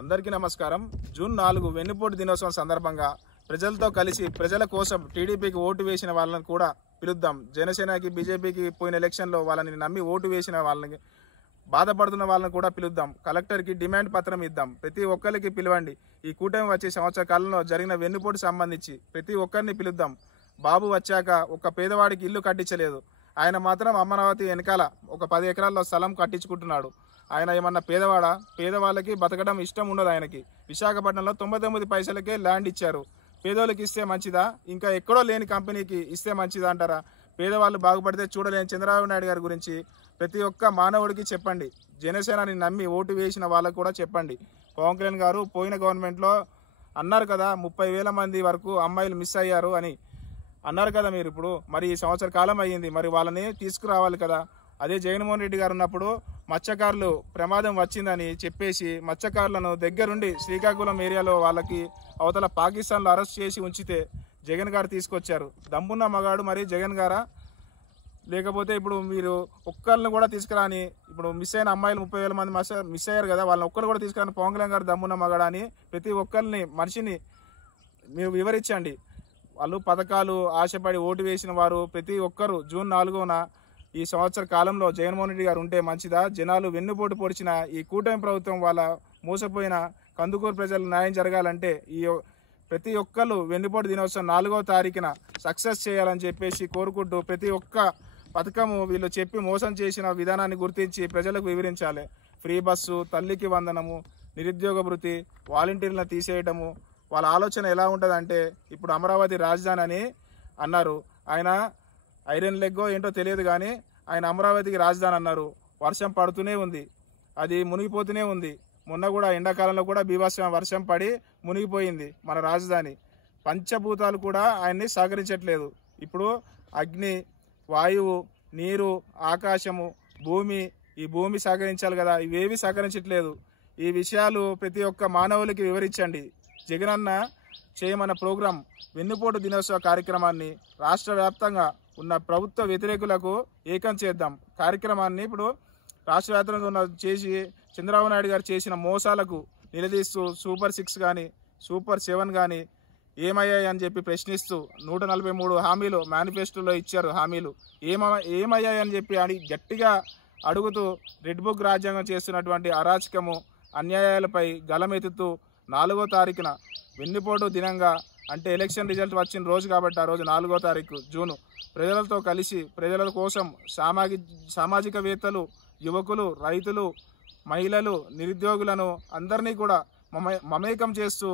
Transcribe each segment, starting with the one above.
అందరికీ నమస్కారం. జూన్ 4 వెన్నుపోటు దినోత్సవం సందర్భంగా ప్రజలతో కలిసి ప్రజల కోసం టీడీపీకి ఓటు వేసిన వాళ్ళని కూడా పిలుద్దాం. జనసేనకి బీజేపీకి పోయిన ఎలక్షన్లో వాళ్ళని నమ్మి ఓటు వేసిన వాళ్ళని బాధపడుతున్న వాళ్ళని కూడా పిలుద్దాం. కలెక్టర్కి డిమాండ్ పత్రం ఇద్దాం. ప్రతి ఒక్కరికి పిలవండి. ఈ కూటమి వచ్చే సంవత్సర కాలంలో జరిగిన వెన్నుపోటు సంబంధించి ప్రతి ఒక్కరిని పిలుద్దాం. బాబు వచ్చాక ఒక పేదవాడికి ఇల్లు కట్టించలేదు. ఆయన మాత్రం అమరావతి వెనకాల ఒక 10 ఎకరాల్లో స్థలం కట్టించుకుంటున్నాడు. ఆయన ఏమన్నా పేదవాడా? పేదవాళ్ళకి బతకడం ఇష్టం ఉండదు ఆయనకి. విశాఖపట్నంలో 99 పైసలకే ల్యాండ్ ఇచ్చారు. పేదోళ్ళకి ఇస్తే మంచిదా, ఇంకా ఎక్కడో లేని కంపెనీకి ఇస్తే మంచిదా అంటారా? పేదవాళ్ళు బాగుపడితే చూడలేని చంద్రబాబు నాయుడు గారి గురించి ప్రతి ఒక్క మానవుడికి చెప్పండి. జనసేనని నమ్మి ఓటు వేసిన వాళ్ళకు కూడా చెప్పండి. పవన్ కళ్యాణ్ గారు పోయిన గవర్నమెంట్లో అన్నారు కదా, 30,000 మంది వరకు అమ్మాయిలు మిస్ అయ్యారు అని అన్నారు కదా మీరు. ఇప్పుడు మరి ఈ సంవత్సర కాలం అయ్యింది, మరి వాళ్ళని తీసుకురావాలి కదా. అదే జగన్మోహన్ రెడ్డి గారు ఉన్నప్పుడు మత్స్యకారులు ప్రమాదం వచ్చిందని చెప్పేసి మత్స్యకారులను దగ్గరుండి శ్రీకాకుళం ఏరియాలో వాళ్ళకి అవతల పాకిస్తాన్లో అరెస్ట్ చేసి ఉంచితే జగన్ గారు తీసుకొచ్చారు. దమ్మున్న మగాడు మరి జగన్ గారా? లేకపోతే ఇప్పుడు మీరు ఒక్కరిని కూడా తీసుకురాని, ఇప్పుడు మిస్ అయిన అమ్మాయిలు 30,000 మంది మిస్ అయ్యారు కదా, వాళ్ళని ఒక్కరు కూడా తీసుకురాని పవన్ కళ్యాణ్ గారు దమ్మున్న మగాడా అని ప్రతి ఒక్కరిని మనిషిని మీరు వివరించండి. వాళ్ళు పథకాలు ఆశపడి ఓటు వేసిన వారు ప్రతి ఒక్కరు జూన్ 4న ఈ సంవత్సర కాలంలో జగన్మోహన్ రెడ్డి గారు ఉంటే మంచిదా? జనాలు వెన్నుపోటు పొడిచిన ఈ కూటమి ప్రభుత్వం వాళ్ళ మోసపోయిన కందుకూరు ప్రజలు న్యాయం జరగాలంటే ఈ ప్రతి ఒక్కరు వెన్నుపోటు దినోత్సవం 4వ తారీఖున సక్సెస్ చేయాలని చెప్పేసి కోరుకుంటూ ప్రతి ఒక్క పథకము వీళ్ళు చెప్పి మోసం చేసిన విధానాన్ని గుర్తించి ప్రజలకు వివరించాలి. ఫ్రీ బస్సు, తల్లికి వందనము, నిరుద్యోగ భృతి, వాలంటీర్లను తీసేయటము. వాళ్ళ ఆలోచన ఎలా ఉంటుందంటే, ఇప్పుడు అమరావతి రాజధాని అని అన్నారు. ఆయన ఐరన్ లెగ్గో ఏంటో తెలియదు కానీ ఆయన అమరావతికి రాజధాని అన్నారు. వర్షం పడుతూనే ఉంది, అది మునిగిపోతూనే ఉంది. మొన్న కూడా ఎండాకాలంలో కూడా బీభత్సమైన వర్షం పడి మునిగిపోయింది మన రాజధాని. పంచభూతాలు కూడా ఆయన్ని సహకరించట్లేదు. ఇప్పుడు అగ్ని, వాయువు, నీరు, ఆకాశము, భూమి, ఈ భూమి సహకరించాలి కదా, ఇవేవి సహకరించట్లేదు. ఈ విషయాలు ప్రతి ఒక్క మానవులకి వివరించండి. జగనన్న చేయమన్న ప్రోగ్రాం వెన్నుపోటు దినోత్సవ కార్యక్రమాన్ని రాష్ట్ర వ్యాప్తంగా ఉన్న ప్రభుత్వ వ్యతిరేకులకు ఏకం చేద్దాం. కార్యక్రమాన్ని ఇప్పుడు రాష్ట్ర వ్యాప్తంగా ఉన్న చేసి చంద్రబాబు నాయుడు గారు చేసిన మోసాలకు నిలదీస్తూ Super 6 కానీ Super 7 కానీ ఏమయ్యాయి అని చెప్పి ప్రశ్నిస్తూ 143 హామీలు మేనిఫెస్టోలో ఇచ్చారు. హామీలు ఏమయ్యాయి అని చెప్పి గట్టిగా అడుగుతూ రెడ్ బుక్ రాజ్యాంగం చేస్తున్నటువంటి అరాచకము, అన్యాయాలపై గలమెత్తుతూ 4వ తారీఖున వెన్నుపోటు దినంగా, అంటే ఎలక్షన్ రిజల్ట్ వచ్చిన రోజు కాబట్టి ఆ రోజు 4వ తారీఖు జూను ప్రజలతో కలిసి ప్రజల కోసం సామాజికవేత్తలు, యువకులు, రైతులు, మహిళలు, నిరుద్యోగులను అందరినీ కూడా మమేకం చేస్తూ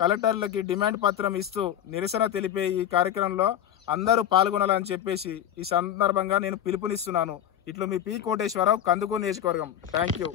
కలెక్టర్లకి డిమాండ్ పత్రం ఇస్తూ నిరసన తెలిపే ఈ కార్యక్రమంలో అందరూ పాల్గొనాలని చెప్పేసి ఈ సందర్భంగా నేను పిలుపునిస్తున్నాను. ఇట్లు మీ పి. కోటేశ్వరరావు, కందుకూరు నియోజకవర్గం. Thank you.